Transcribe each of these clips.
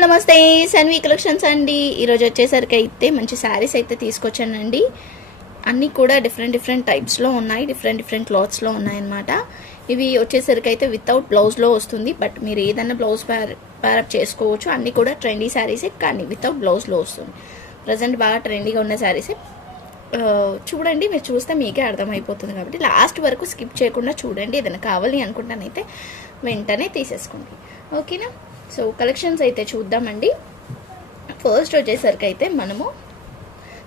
All నమస్తే Sanvi collections అండి. ఈరోజు వచ్చేసరికి అయితే మంచి శారీస్ అయితే తీసుకొచ్చానండి. అన్నీ కూడా డిఫరెంట్ టైప్స్లో ఉన్నాయి, డిఫరెంట్ క్లాత్స్లో ఉన్నాయన్నమాట. ఇవి వచ్చేసరికి అయితే వితౌట్ బ్లౌజ్లో వస్తుంది, బట్ మీరు ఏదైనా బ్లౌజ్ ప్యారప్ చేసుకోవచ్చు. అన్నీ కూడా ట్రెండీ శారీసే, కానీ వితౌట్ బ్లౌజ్లో వస్తుంది. ప్రజెంట్ బాగా ట్రెండీగా ఉన్న శారీసే. చూడండి, మీరు చూస్తే మీకే అర్థమైపోతుంది కాబట్టి లాస్ట్ వరకు స్కిప్ చేయకుండా చూడండి. ఏదైనా కావాలి అనుకుంటానైతే వెంటనే తీసేసుకోండి, ఓకేనా? సో కలెక్షన్స్ అయితే చూద్దామండి. ఫస్ట్ వచ్చేసరికి అయితే మనము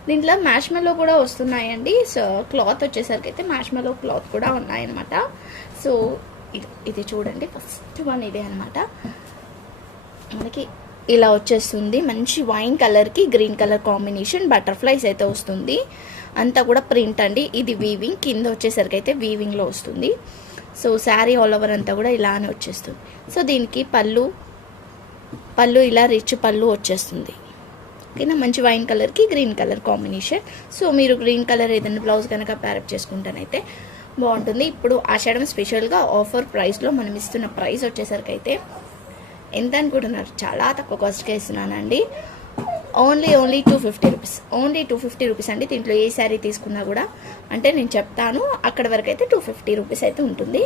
దీంట్లో మ్యాష్మెల్లో కూడా వస్తున్నాయండి. సో క్లాత్ వచ్చేసరికి అయితే మ్యాష్మెల్లో క్లాత్ కూడా ఉన్నాయన్నమాట. సో ఇది చూడండి, ఫస్ట్ వన్ ఇదే అనమాట. మనకి ఇలా వచ్చేస్తుంది, మంచి వైన్ కలర్కి గ్రీన్ కలర్ కాంబినేషన్, బటర్ఫ్లైస్ అయితే వస్తుంది. అంతా కూడా ప్రింట్ అండి. ఇది వీవింగ్, కింద వచ్చేసరికి అయితే వీవింగ్లో వస్తుంది. సో శారీ ఆల్ ఓవర్ అంతా కూడా ఇలానే వచ్చేస్తుంది. సో దీనికి పళ్ళు ఇలా రిచ్ పళ్ళు వచ్చేస్తుంది, ఓకేనా? మంచి వైన్ కలర్కి గ్రీన్ కలర్ కాంబినేషన్. సో మీరు గ్రీన్ కలర్ ఏదైనా బ్లౌజ్ కనుక ప్యారప్ చేసుకుంటానైతే బాగుంటుంది. ఇప్పుడు ఆషాఢం స్పెషల్గా ఆఫర్ ప్రైస్లో మనం ఇస్తున్న ప్రైస్ వచ్చేసరికి అయితే ఎంత అనుకుంటున్నారు? చాలా తక్కువ కాస్ట్గా ఇస్తున్నానండి. Only 250 rupees. ఓన్లీ 250 రూపీస్ అండి. దీంట్లో ఏ శారీ తీసుకున్నా కూడా అంటే నేను చెప్తాను, అక్కడ వరకు అయితే 250 రూపీస్ అయితే ఉంటుంది.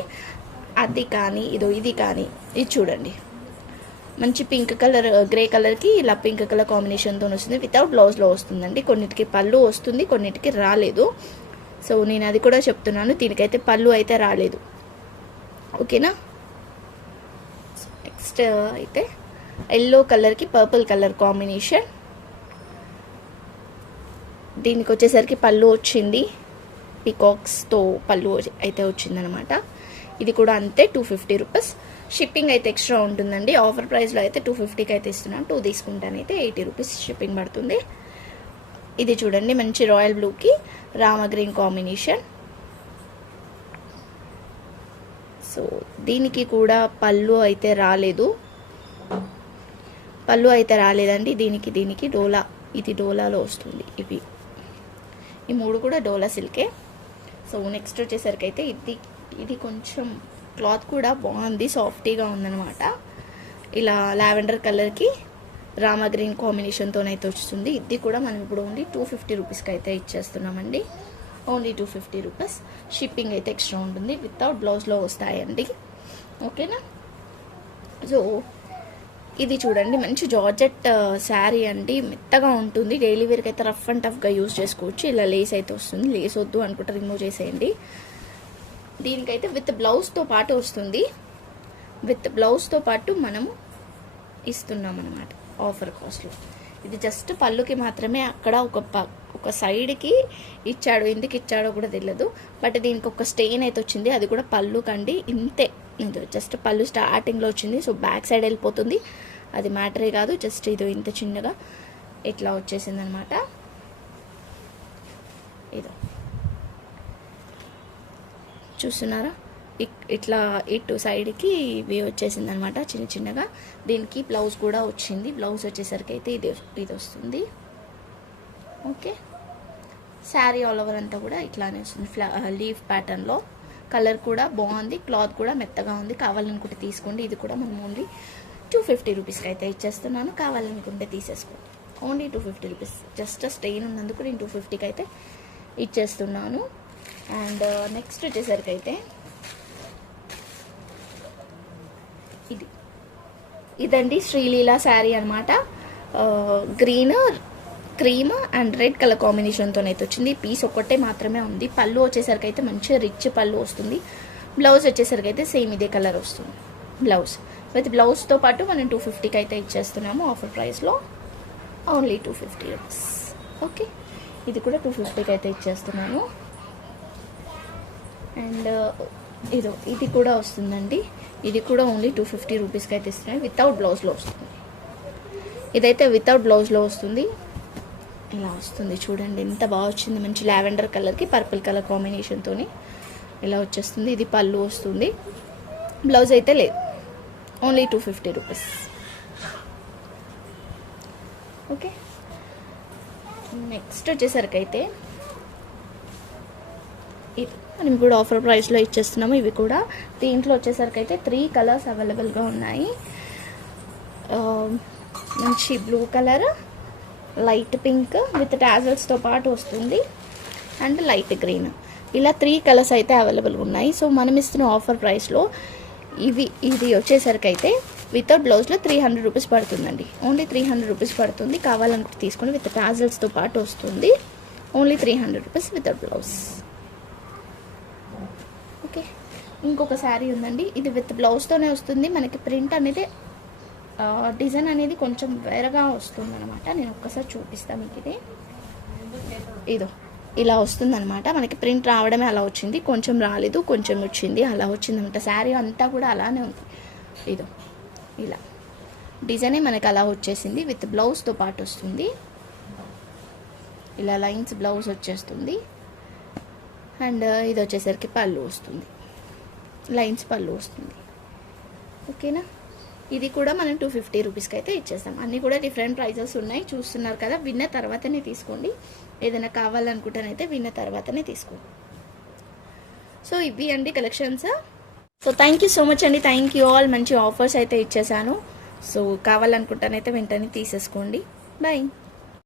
అది కానీ ఇది కానీ ఇది చూడండి, మంచి పింక్ కలర్ గ్రే కలర్కి ఇలా పింక్ కలర్ కాంబినేషన్తో వస్తుంది. వితౌట్ బ్లౌజ్లో వస్తుందండి. కొన్నిటికి పళ్ళు వస్తుంది, కొన్నిటికి రాలేదు. సో నేను అది కూడా చెప్తున్నాను, దీనికైతే పళ్ళు అయితే రాలేదు, ఓకేనా? నెక్స్ట్ అయితే ఎల్లో కలర్కి పర్పుల్ కలర్ కాంబినేషన్. దీనికి వచ్చేసరికి పళ్ళు వచ్చింది, పికాక్స్తో పళ్ళు అయితే వచ్చిందనమాట. ఇది కూడా అంతే 250 రూపీస్. షిప్పింగ్ అయితే ఎక్స్ట్రా ఉంటుందండి. ఆఫర్ ప్రైస్లో అయితే 250కి అయితే ఇస్తున్నాను. 2 తీసుకుంటానైతే 80 రూపీస్ షిప్పింగ్ పడుతుంది. ఇది చూడండి, మంచి రాయల్ బ్లూకి రామ గ్రీన్ కాంబినేషన్. సో దీనికి కూడా పళ్ళు అయితే రాలేదండి. దీనికి డోలా, ఇది డోలాలో వస్తుంది. ఈ మూడు కూడా డోలా సిల్కే. సో నెక్స్ట్ వచ్చేసరికి అయితే ఇది కొంచెం క్లాత్ కూడా బాగుంది, సాఫ్టీగా ఉందన్నమాట. ఇలా లావెండర్ కలర్కి రామ గ్రీన్ కాంబినేషన్తోనైతే వస్తుంది. ఇది కూడా మనం ఇప్పుడు ఓన్లీ 250 రూపీస్కి అయితే ఇచ్చేస్తున్నామండి. Only 250 rupees. షిప్పింగ్ అయితే ఎక్స్ట్రా ఉంటుంది. వితౌట్ బ్లౌజ్లో వస్తాయండి, ఓకేనా? సో ఇది చూడండి, మంచి జార్జెట్ శారీ అండి, మెత్తగా ఉంటుంది. డైలీ వేర్కి అయితే రఫ్ అండ్ టఫ్గా యూజ్ చేసుకోవచ్చు. ఇలా లేస్ అయితే వస్తుంది. లేస్ వద్దు అనుకుంటే రిమూవ్ చేసేయండి. దీనికైతే విత్ బ్లౌజ్తో పాటు వస్తుంది. విత్ బ్లౌజ్తో పాటు మనము ఇస్తున్నాం అన్నమాట ఆఫర్ కాస్ట్లో. ఇది జస్ట్ పళ్ళుకి మాత్రమే అక్కడ ఒక సైడ్కి ఇచ్చాడు, ఎందుకు ఇచ్చాడో కూడా తెలియదు. బట్ దీనికి ఒక స్టెయిన్ అయితే వచ్చింది, అది కూడా పళ్ళు కండి. ఇంతే, జస్ట్ పళ్ళు స్టార్టింగ్లో వచ్చింది. సో బ్యాక్ సైడ్ వెళ్ళిపోతుంది, అది మ్యాటరే కాదు. జస్ట్ ఇది ఇంత చిన్నగా ఇట్లా వచ్చేసింది అనమాట. ఇదో చూస్తున్నారా, ఇట్లా ఇటు సైడ్కి ఇవి వచ్చేసింది అనమాట చిన్నగా. దీనికి బ్లౌజ్ కూడా వచ్చింది. బ్లౌజ్ వచ్చేసరికి అయితే ఇది వస్తుంది, ఓకే? శారీ ఆల్ ఓవర్ అంతా కూడా ఇట్లానే వస్తుంది, లీఫ్ ప్యాటర్న్లో. కలర్ కూడా బాగుంది, క్లాత్ కూడా మెత్తగా ఉంది. కావాలనుకుంటే తీసుకోండి. ఇది కూడా మనం ఓన్లీ 250 రూపీస్కి అయితే ఇచ్చేస్తున్నాను. కావాలనుకుంటే తీసేసుకోండి. Only 250 rupees. జస్ట్ స్టెయిన్ ఉన్నందుకు నేను 250కి అయితే ఇచ్చేస్తున్నాను. అండ్ నెక్స్ట్ వచ్చేసరికి అయితే ఇదండి శ్రీలీల శారీ అనమాట. Green, cream and red colour కాంబినేషన్తో అయితే వచ్చింది. పీస్ ఒక్కటే మాత్రమే ఉంది. పళ్ళు వచ్చేసరికి అయితే మంచిగా రిచ్ పళ్ళు వస్తుంది. బ్లౌజ్ వచ్చేసరికి అయితే సేమ్ ఇదే కలర్ వస్తుంది బ్లౌజ్. విత్ బ్లౌజ్తో పాటు మనం 250కి అయితే ఇచ్చేస్తున్నాము ఆఫర్ ప్రైస్లో. Only 250 rupees, okay? ఇది కూడా 250కి అయితే ఇచ్చేస్తున్నాను. అండ్ ఇది కూడా వస్తుందండి. ఇది కూడా ఓన్లీ 250 రూపీస్కి అయితే ఇస్తున్నాయి. వితౌట్ బ్లౌజ్లో వస్తుంది. ఇదైతే వితౌట్ బ్లౌజ్లో వస్తుంది. ఇలా వస్తుంది చూడండి, ఎంత బాగా వచ్చింది. మంచి లావెండర్ కలర్కి పర్పుల్ కలర్ కాంబినేషన్తో ఇలా వచ్చేస్తుంది. ఇది పళ్ళు వస్తుంది. బ్లౌజ్ అయితే లేదు. Only 250 rupees, okay? నెక్స్ట్ వచ్చేసరికి అయితే ఇది మనం కూడా ఆఫర్ ప్రైస్లో ఇచ్చేస్తున్నాము. ఇవి కూడా దీంట్లో వచ్చేసరికి అయితే 3 కలర్స్ అవైలబుల్గా ఉన్నాయి. మంచి blue colour, light pink with టాజల్స్తో పాటు వస్తుంది, అండ్ లైట్ గ్రీన్. ఇలా 3 కలర్స్ అయితే అవైలబుల్గా ఉన్నాయి. సో మనం ఇస్తున్న ఆఫర్ ప్రైస్లో ఇది వచ్చేసరికి అయితే వితౌట్ బ్లౌజ్లో 300 రూపీస్ పడుతుందండి. ఓన్లీ 300 రూపీస్ పడుతుంది. కావాలనుకుంటే తీసుకొని విత్ టాజల్స్తో పాటు వస్తుంది. Only 300 rupees without blouse. Okay, ఇంకొక శారీ ఉందండి. ఇది విత్ బ్లౌజ్తోనే వస్తుంది. మనకి ప్రింట్ అనేది డిజైన్ అనేది కొంచెం వేరేగా వస్తుంది అనమాట. నేను ఒక్కసారి చూపిస్తాను మీకు. ఇదో ఇలా వస్తుందన్నమాట. మనకి ప్రింట్ రావడమే అలా వచ్చింది, కొంచెం రాలేదు, కొంచెం వచ్చింది, అలా వచ్చిందన్నమాట. శారీ అంతా కూడా అలానే ఉంది. ఇదో ఇలా డిజైనే మనకి అలా వచ్చేసింది. విత్ బ్లౌజ్తో పాటు వస్తుంది. ఇలా లైన్స్ బ్లౌజ్ వచ్చేస్తుంది. అండ్ ఇది వచ్చేసరికి పళ్ళు వస్తుంది, లైన్స్ పళ్ళు వస్తుంది. ఓకేనా, ఇది కూడా మనం 250 రూపీస్కి అయితే ఇచ్చేస్తాం. అన్నీ కూడా డిఫరెంట్ ప్రైజెస్ ఉన్నాయి, చూస్తున్నారు కదా. విన్న తర్వాతనే తీసుకోండి. ఏదైనా కావాలనుకుంటేనైతే విన్న తర్వాతనే తీసుకోండి. సో ఇవి అండి collections. So thank you so much అండి. Thank you all. మంచి ఆఫర్స్ అయితే ఇచ్చేసాను. సో కావాలనుకుంటానైతే వెంటనే తీసేసుకోండి. బాయ్.